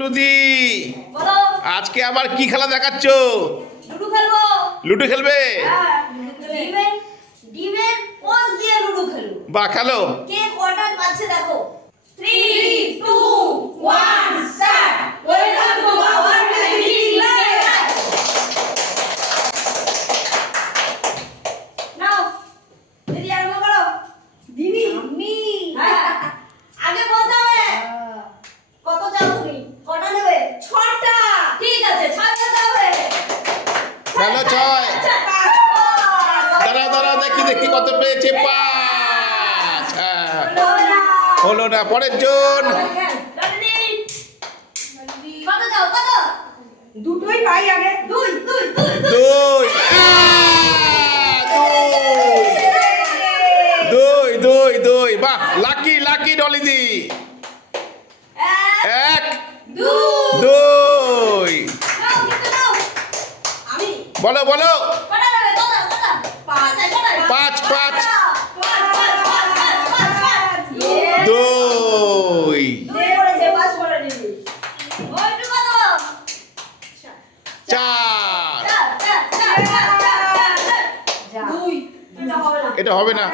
লুদি বলো আজকে আবার কি খেলা দেখাচ্ছ? লুডো খেলবো। লুডো খেলবে? হ্যাঁ, ডিমের ডিমের পোজ দিয়ে লুডো খেলবো। বা খেলো। কে কটা পাচ্ছে দেখো। 3 2 1 start. Welcome to our family life. Now দিদি আরম্ভ করো। দিদি আমি আগে বলতে হবে কত চাও তুমি, কটা নেবে? 6টা। ঠিক আছে 6টা হবে। খেলো 6। দাঁড়াও দাঁড়াও দেখি দেখি কত পেয়েছে। 5। হলো না, পরের জন। কত চাও কত? দুটোই পাই আগে। 2 2 2 2। 2 বাহ, লাকি লাকি ডলিদি। 1 2 2। নাও কিন্তু নাও। আমি বলো বলো। কটা নেবে? কটা? 5 5 5 2 2। পড়েছে 5 পড়ে নিবি। ওইটু কত? 4। 2 এটা হবে না,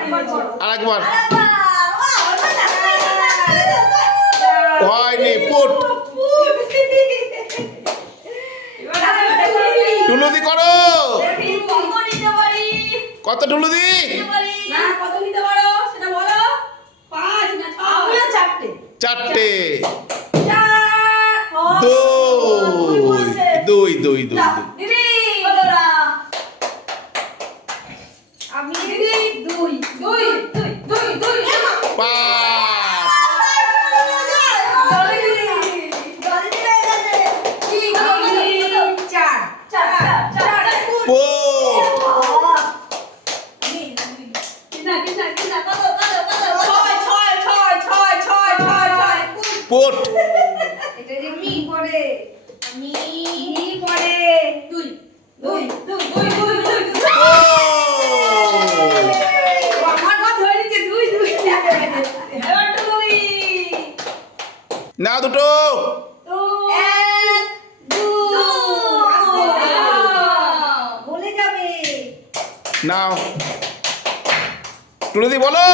আরেকবার। হয়নি, পুট। টুলুদি করো। কত টুলুদি? কত নিতে পারো সেটা বলো। 5 না 6? আমিও 4টে। 4টে। 4 2 2 2 দিদি বলো না। আমি দিদি 2 2 2 2 5। পুট। না দুটো। নাও টুলুদি বলো।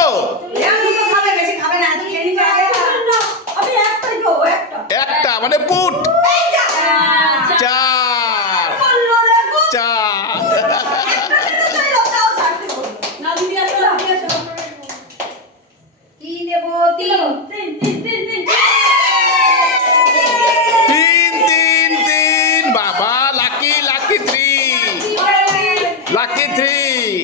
একটা মানে পুট। 4 4। কি নেব? 3 3 3 3। বাবা, লাকি লাকি 3। লাকি 3।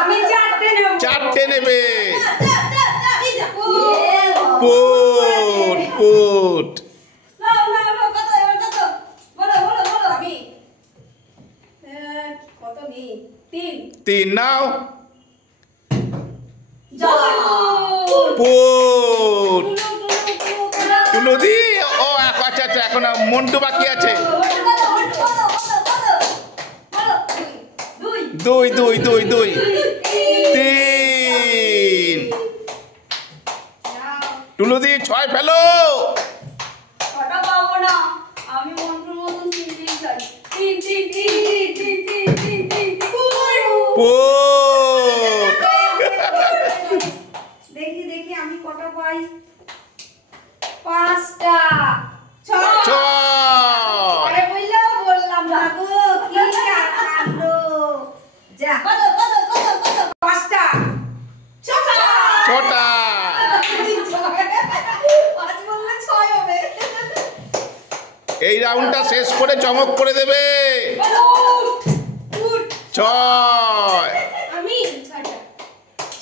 আমি 4টে নেব। 4টে নেবে। Put put. কত নেই? 3 3 নাও। পুট। পুট। টুলুদি ও আচ্ছা আচ্ছা, এখন মন্টু বাকি আছে। 2 2 2 2 3। টুলুদি 6 ফেলো। কটা পাবো না, আমি মন্ত্রর মতন সিনতেই চাই। 3 পুট। দেখি দেখি আমি কটা পাই। 5টা। 6। আরে বললাম বললাম না গো, কি কাণ্ড। যা কত 5টা। 6টা। 5 বললে 6 হবে। এই রাউন্ডটা শেষ করে চমক করে দেবে। 6। আমি 6টা।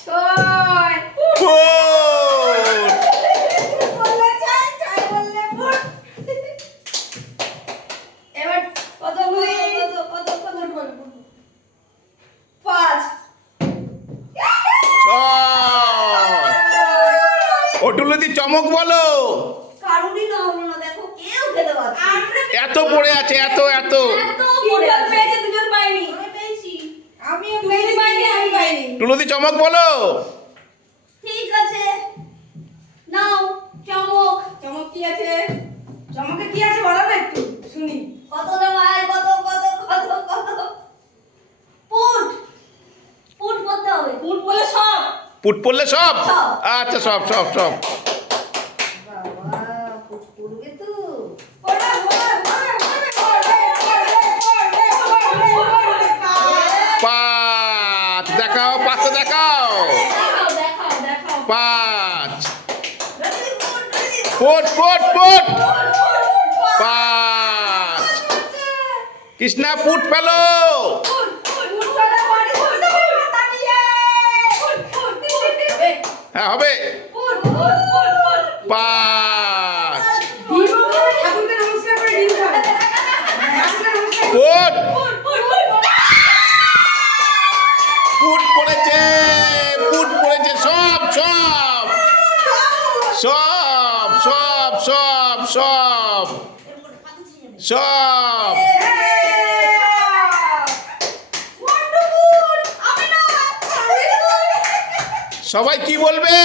6 পুট। বললে 6 বললে ফুট। এবার কত বলবো? 5 ও টুলুদি চমক বলো। কারুরই না হলো না, দেখো কেউ খেতে পারছে না। এত পড়ে আছে, এত এত। তিনজন পেয়েছে, দুজন পাইনি। আমি পেয়েছি। আমিও পাইনি, আমি পাইনি। টুলুদি চমক বলো। ঠিক আছে পুট পড়লে সব সব। আচ্ছা সব সব সব বাবা পড়বে তো পড়বে, পাঁচ দেখাও পাঁচটা দেখাও দেখাও। পাঁচ রজনী, রজনী। পুট পুট পুট ফুট। পাঁচ কৃষ্ণা পুট ফেলো হ্যাঁ হবে পাঁচ পুট পুট পড়েছে সব সব সব সব সব সব সব সবাই কি বলবে